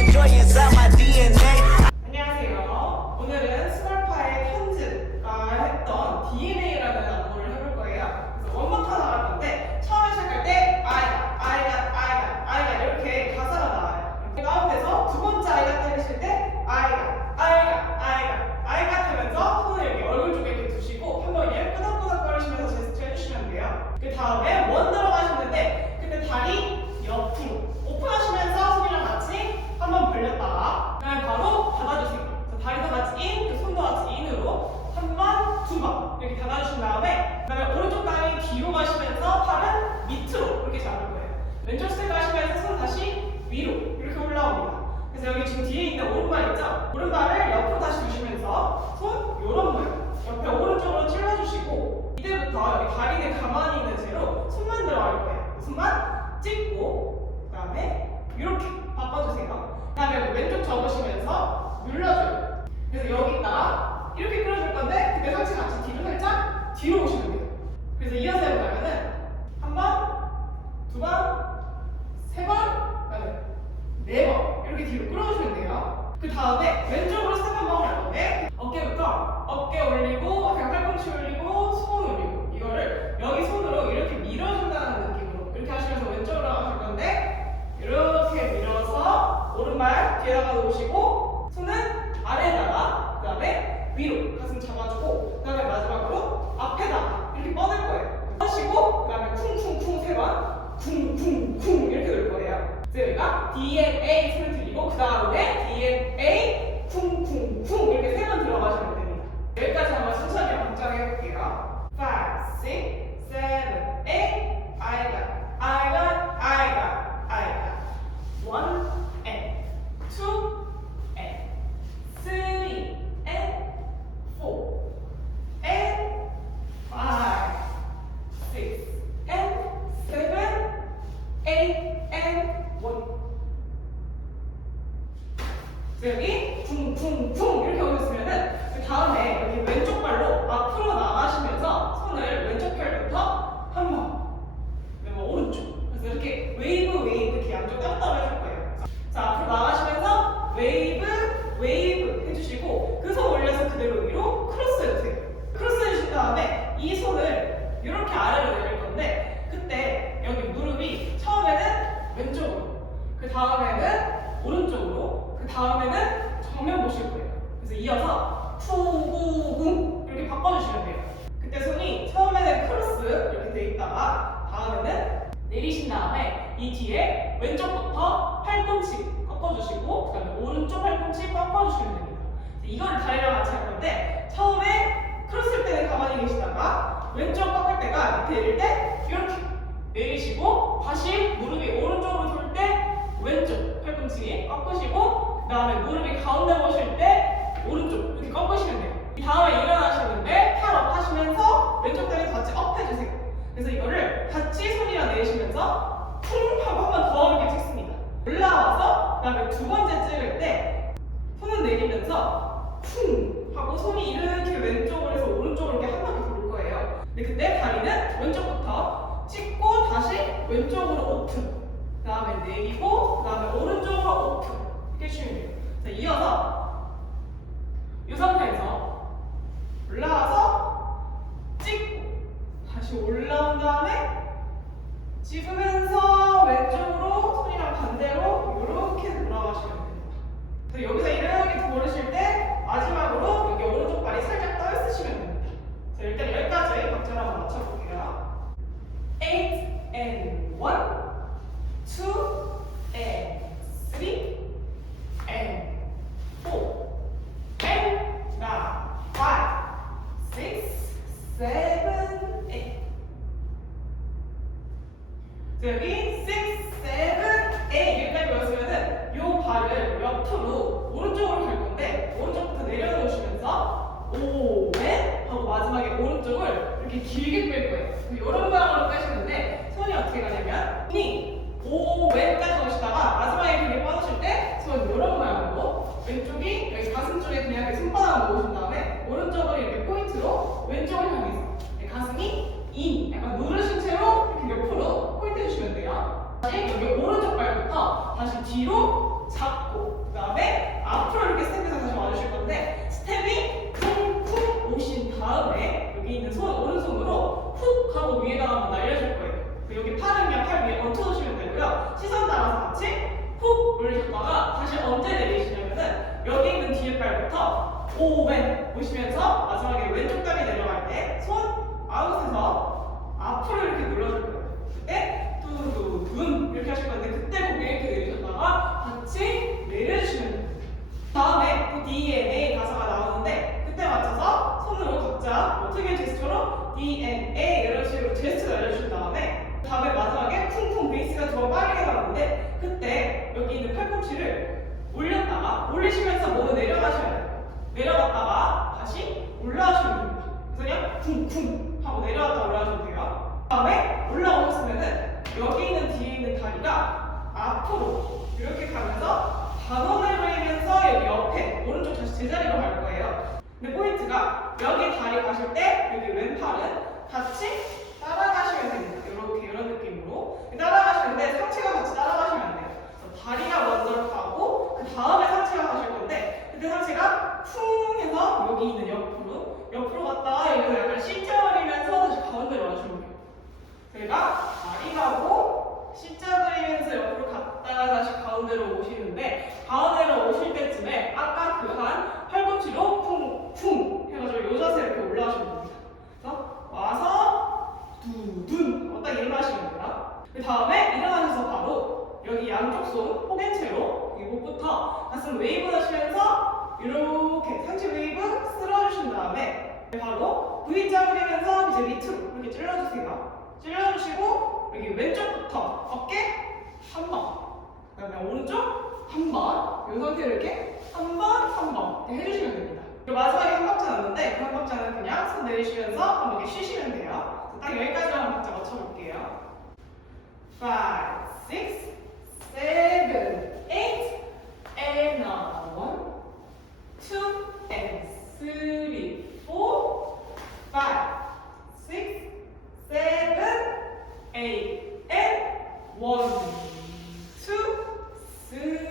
Enjoy yourself. 그래서 여기 지금 뒤에 있는 오른발 있죠? 오른발을 옆으로 다시 주시면서 손 요런 모양 옆에 오른쪽으로 찔러주시고 이때부터 여기 다리는 가만히 있는 채로 손만 들어갈 거예요. 손만 찍고 그 다음에 이렇게 바꿔주세요. 그 다음에 왼쪽 접으시면서 눌러줘요. 그래서 여기다가 이렇게 끌어줄 건데 그때 상체 같이 뒤로 살짝 뒤로 오시면 돼요. 그래서 이어서 해보자면은 한 번, 두 번, 세 번, 네번 이렇게 뒤로 끌어주시면 돼요. 그 다음에 왼쪽으로 스텝 한번할 건데 어깨부터 어깨 올리고 그냥 팔꿈치 올리고 손 올리고 이거를 여기 손으로 이렇게 밀어준다는 느낌으로 이렇게 하시면서 왼쪽으로 가실 건데 이렇게 밀어서 오른발 뒤에다가 놓으시고 손은 아래에다가 그 다음에 위로 가슴 잡아주고 그 다음에 마지막으로 앞에다가 이렇게 뻗을 거예요. 하시고 그 다음에 쿵쿵쿵 세 번 쿵쿵쿵 이렇게 넣을 거예요. 여기가 DNA 소리 들리고 그 다음에 DNA 쿵쿵쿵 이렇게 세 번 들어가시면 됩니다. 여기까지 한번 천천히 확장해 볼게요. 5, 6, 7, 8 I got, I got, I got, I got one and two and three and four and five six and seven eight and one 그래서 여기 쿵쿵쿵 이렇게 오셨으면은 그 다음에 여기 왼쪽 발로 앞으로 나가시면서 손을 왼쪽 팔부터 한 번, 그다음에 오른쪽. 그래서 이렇게 웨이브 웨이브 이렇게 양쪽 따로따로 해줄 거예요. 자 앞으로 나가시면서 웨이브 웨이브 해주시고 그 손 올려서 그대로 위로 크로스 해주세요. 크로스 해주신 다음에 이 손을 이렇게 아래로 내릴 건데 그때 여기 무릎이 처음에는 왼쪽으로 그 다음에는 오른쪽으로 그 다음에는 정면 보실 거예요. 그래서 이어서 푸우궁 이렇게 바꿔주시면 돼요. 그때 손이 처음에는 크로스 이렇게 돼 있다가 다음에는 내리신 다음에 이 뒤에 왼쪽부터 팔꿈치 꺾어주시고 그다음에 오른쪽 팔꿈치 꺾어주시면 됩니다. 이거를 다리랑 같이 할 건데 처음에 크로스일 때는 가만히 계시다가 왼쪽 꺾을 때가 밑에 내릴 때 이렇게 내리시고 다시 무릎이 오른쪽으로 돌 때 왼쪽 팔꿈치 꺾으시고 그 다음에 무릎이 가운데 보실 때 오른쪽 이렇게 꺾으시면 돼요. 이 다음에 일어나시는데 팔업 하시면서 왼쪽 다리 같이 업 해주세요. 그래서 이거를 같이 소리가 내쉬면서 쿵 하고 한 번 더 이렇게 찍습니다. 올라와서 그 다음에 두 번째 찍을 때 손은 내리면서 쿵 하고 손이 이렇게 왼쪽으로 해서 오른쪽으로 이렇게 한 바퀴 돌 거예요. 근데 다리는 왼쪽부터 찍고 다시 왼쪽으로 오픈. 그 다음에 내리고 그 다음에 오른쪽으로 오픈. 해주시면 돼요. 자 이어서 이 상태에서 올라와서 찍고 다시 올라온 다음에 찝으면서 왼쪽으로 손이랑 반대로 이렇게 돌아가시면 됩니다. 여기서 이렇게 돌으실 때 마지막으로 여기 오른쪽 발이 살짝. 자 일단 여기까지 박자를 한번 맞춰볼게요. 8 and 1, 2 and 3 and 4 and now 5, 6, 7, 8 자, 여기 yapmıyorum. 번, 이 상태로 이렇게 한 번, 한 번 이렇게 해주시면 됩니다. 그리고 마지막에 한 박자 넣는데 그 한 박자는 그냥 손 내리시면서 한번 이렇게 쉬시면 돼요. 딱 여기까지만 한 박자 맞춰볼게요. 5, 6, 7, 8, and 1, 2, and 3, 4, 5, 6, 7, 8, and 1, 2, three,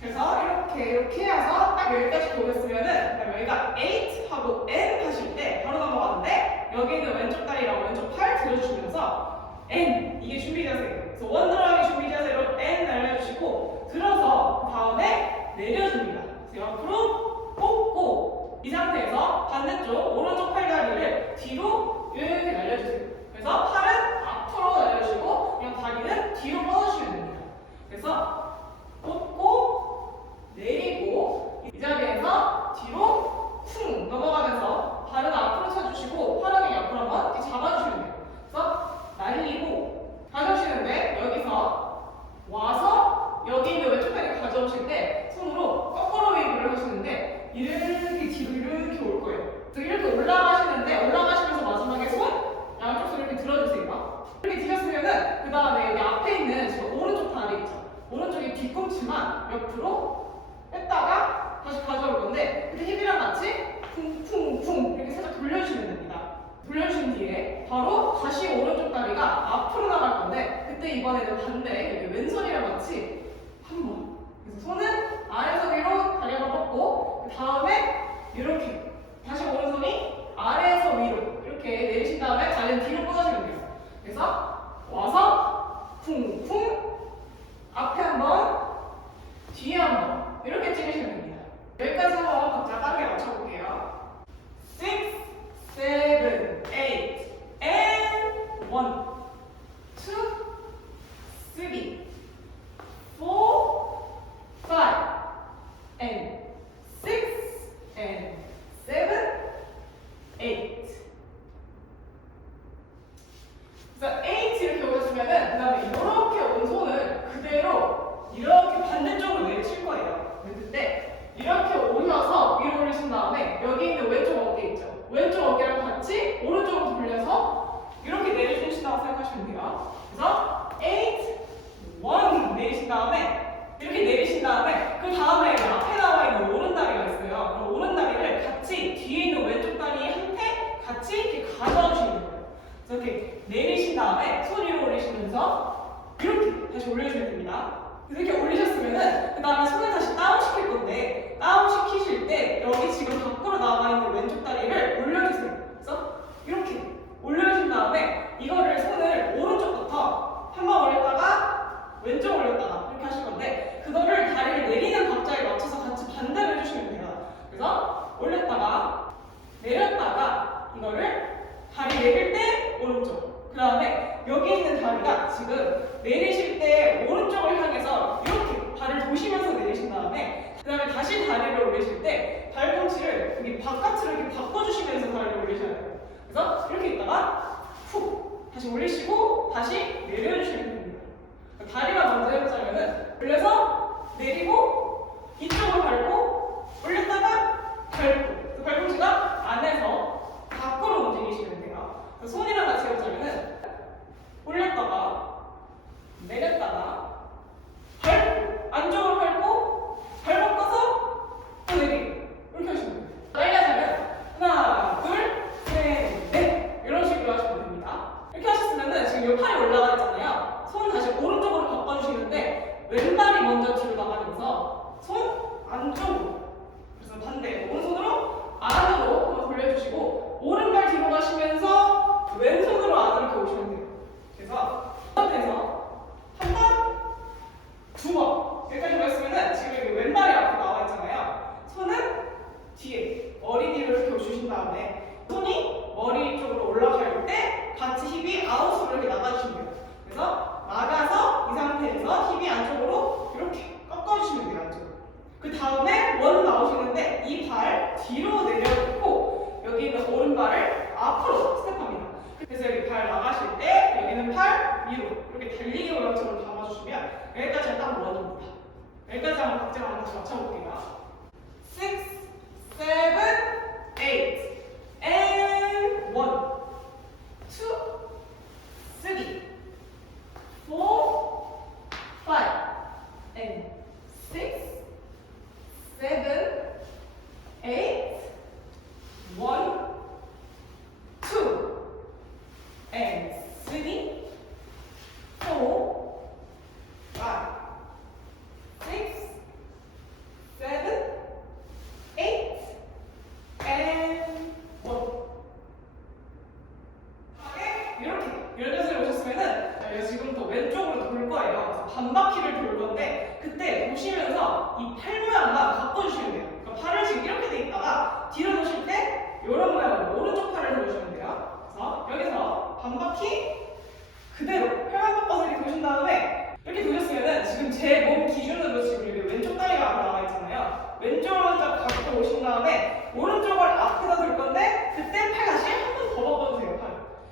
그래서 이렇게 이렇게 해서 딱 여기까지 보겠으면은 여기가 H하고 n 하실 때 바로 넘어가는데 여기는 왼쪽 다리라고 뒤꿈치만 옆으로 했다가 다시 가져올 건데 근데 힙이랑 같이 쿵쿵쿵 이렇게 살짝 돌려주면 됩니다. 돌려준 뒤에 바로 다시 오른쪽 다리가 앞으로 나갈 건데 그때 이번에는 반대 여기 왼손이랑 같이 한 번. 그래서 손은 아래에서 위로 다리 한번 뻗고 그 다음에 이렇게 다시 오른손이 아래에서 위로 이렇게 내리신 다음에 다리는 뒤로 뻗어주면 돼요. 그래서 와서 쿵쿵 앞에 한번 뒤에 한 번 이렇게 찍으시면 됩니다. 여기까지 한번 각자 빠르게 맞춰볼게요. 6, 7, 8, and 1, 2, 3. 그 다음에 손을 다시 다운시킬 건데 다운시키실 때 여기 지금 밖으로 나와 있는 cultural, né?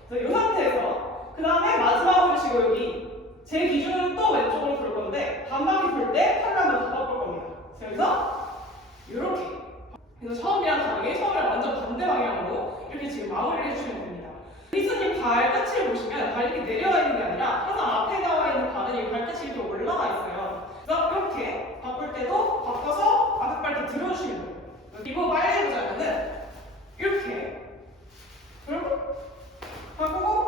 그래서 이 상태에서 그 다음에 마지막으로 지금 여기 제 기준은 또 왼쪽으로 돌 건데 반바퀴 돌때 팔을 한번 더 바꿀 겁니다. 그래서 이렇게 그래서 처음이랑 다르게 처음이랑 완전 반대 방향으로 이렇게 지금 마무리를 해주시면 됩니다. 리스님 발 끝을 보시면 발 이렇게 내려와 있는 게 아니라 항상 앞에 나와 있는 발은 이 발끝이 이렇게 올라가 있어요. 그래서 이렇게 바꿀 때도 바꿔서 앞에 발 이렇게 들어주시면 돼요. 이거 빨리 해보자면은 이렇게 그리고 Oh,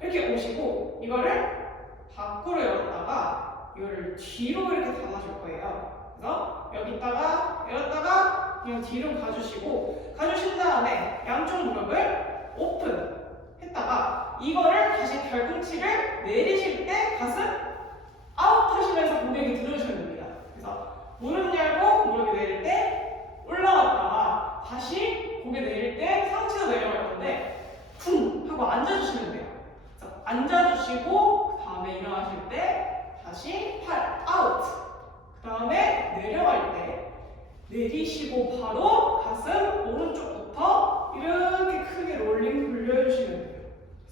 이렇게 오시고 이거를 밖으로 열었다가 이거를 뒤로 이렇게 닫아줄 거예요. 그래서 여기다가 열었다가 그냥 뒤로 가주시고 가주신 다음에 양쪽 무릎을 오픈 했다가 이거를 다시 결꿈치를 내리실 때 가슴 아웃 하시면서 고객이 들어주셔야 됩니다. 그래서 무릎 열고 무릎이 내릴 때 올라갔다가 다시 고개 내릴 때 상체가 내려갈 건데 푹 하고 앉아주시면 돼요. 앉아주시고 그 다음에 일어나실 때 다시 팔 아웃. 그 다음에 내려갈 때 내리시고 바로 가슴 오른쪽부터 이렇게 크게 롤링 돌려주시면 돼요.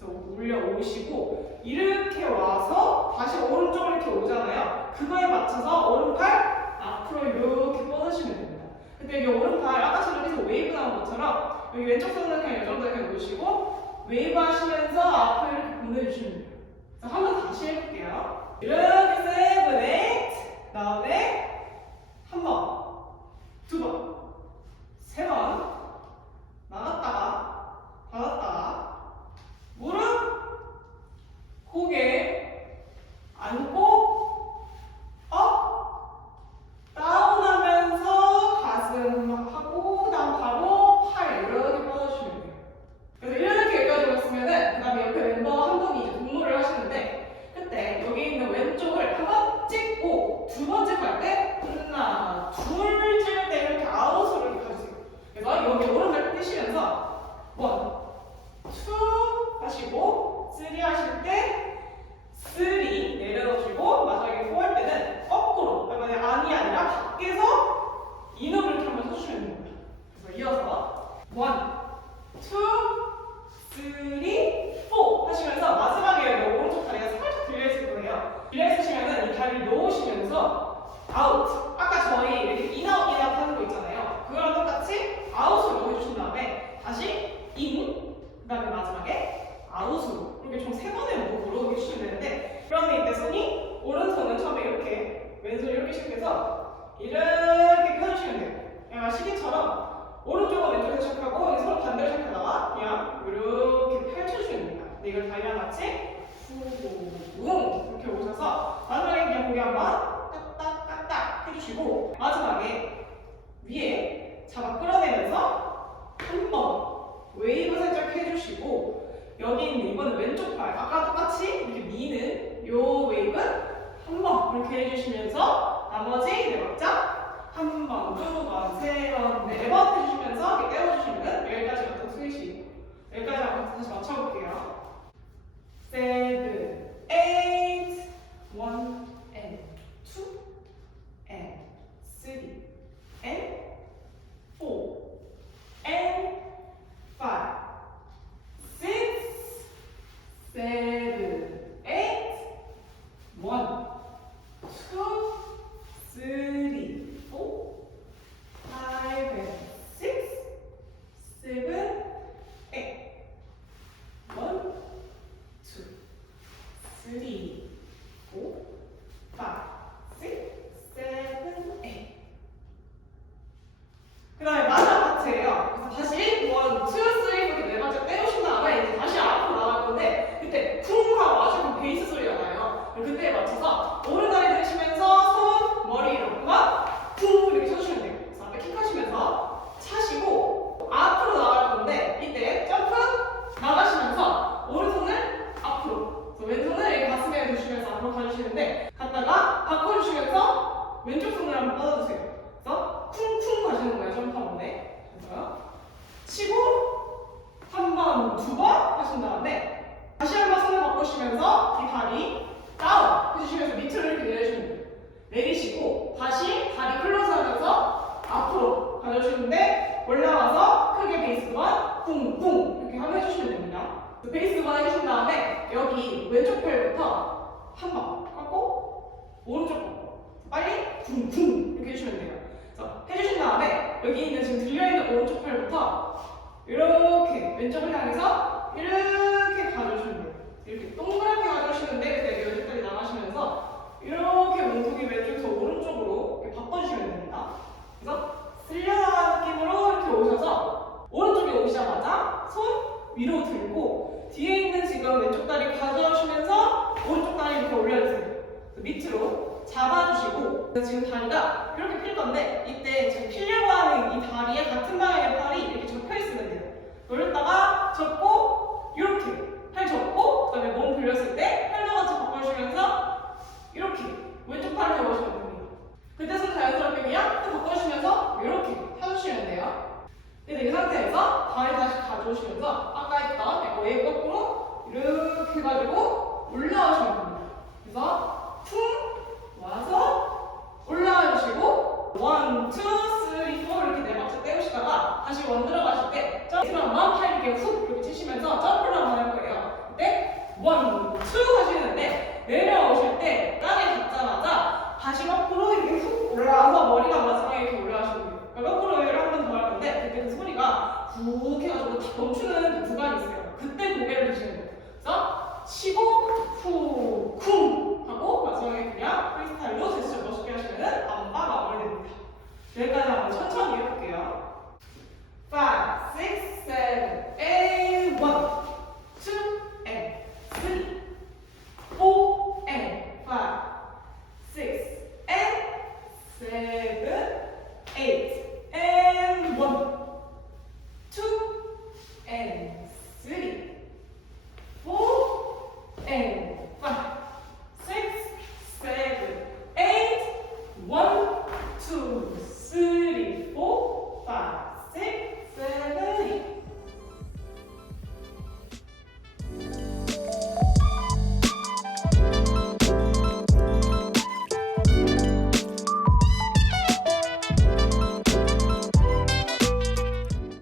그래서 올려오시고 이렇게 와서 다시 오른쪽으로 이렇게 오잖아요. 그거에 맞춰서 오른팔 앞으로 이렇게 뻗으시면 됩니다. 근데 여기 오른팔 아까 전에 여기서 웨이브 나온 것처럼 여기 왼쪽 손은 그냥 여정도 그냥 놓으시고 웨이브 하시면서 앞으로 provision 이렇게 끊어주시면 돼요. 시계처럼 오른쪽은 왼쪽에서 시작하고 서로 반대로 시작하다가 그냥 이렇게 펼쳐주면 됩니다. 근데 이걸 다리랑 같이 웅 이렇게 오셔서 마지막에 그냥 고개 한번 딱딱딱딱 해주시고 마지막에 위에 잡아 끌어내면서 한 번 웨이브 살짝 해주시고 여기 있는 이번 왼쪽 발 아까 똑같이 이렇게 미는 요 웨이브 한 번 이렇게 해주시면서 나머지 네 박자 한 번, 두 번, 세 번, 네 번 해주시면서 이렇게 떼어주시면 여기까지부터 스위시 여기까지 한번 다시 맞춰볼게요. eight, one and two and three and four and five, six, seven, eight, one, two, three, four, five, and six, seven, eight, one, two, three, four, five, six, seven, eight. 그 다음에 마지막 파트예요. 그래서 다시 원, 투, 쓰리 이렇게 네 번째 떼우신 다음에 이제 다시 앞으로 나갈 건데 그때 쿵 하고 아주 그 베이스 소리가 나요. 그때에 맞춰서 오른다리 들으시면서 손, 머리 이렇게만 쿵 이렇게 쳐주시면 돼요. 그래서 앞에 킥하시면서 차시고 앞으로 나갈 건데 이때 점프 나가시면서 오른손을 앞으로 그래서 왼손을 이렇게 가슴에 두시면서 앞으로 가주시는데 갔다가 바꿔주시면서 왼쪽 손을 한번 뻗어주세요. 그래서 쿵쿵 가시는 거예요 점프하는데 그래서요 치고 한 번, 두 번 하신 다음에 다시 한 번 손을 바꾸시면서 이 다리 다운 해주시면서 밑으로 이렇게 내려주시면 돼요 내리시고 다시 다리 클로즈 하면서 앞으로 가져주시는데 올라와서 크게 베이스 원 쿵쿵 이렇게 한번 해주시면 됩니다 그 베이스 원 해주신 다음에 여기 왼쪽 팔부터 한 번 꺾고 오른쪽 꺾고 빨리 쿵쿵 이렇게 해주시면 돼요 그래서 해주신 다음에 여기 있는 지금 들려있는 오른쪽 팔부터 이렇게 왼쪽을 향해서 이렇게 가져주시면 돼요. 이렇게 동그랗게 가져주시는데 그때 왼쪽까지 나가시면서 이렇게 몸통이 왼쪽에서 오른쪽으로 이렇게 바꿔주시면 됩니다. 그래서 쓸려나가는 느낌으로 이렇게 오셔서 오른쪽에 오시자마자 손 위로 들고 뒤에 있는 지금 왼쪽 다리 가져오시면서 오른쪽 다리 이렇게 올려주세요. 밑으로 잡아주시고 지금 다리가 이렇게 필 건데 이때 지금 필려고 하는 이 다리에 같은 방향의 팔이 이렇게 접혀 있으면 돼요. 올렸다가 접고 이렇게 팔 접고 그다음에 몸 돌렸을 때 팔도 같이 바꿔주시면서 이렇게 왼쪽 팔을 잡아주시면 됩니다. 그때 손 자연스럽게 그냥 또 바꿔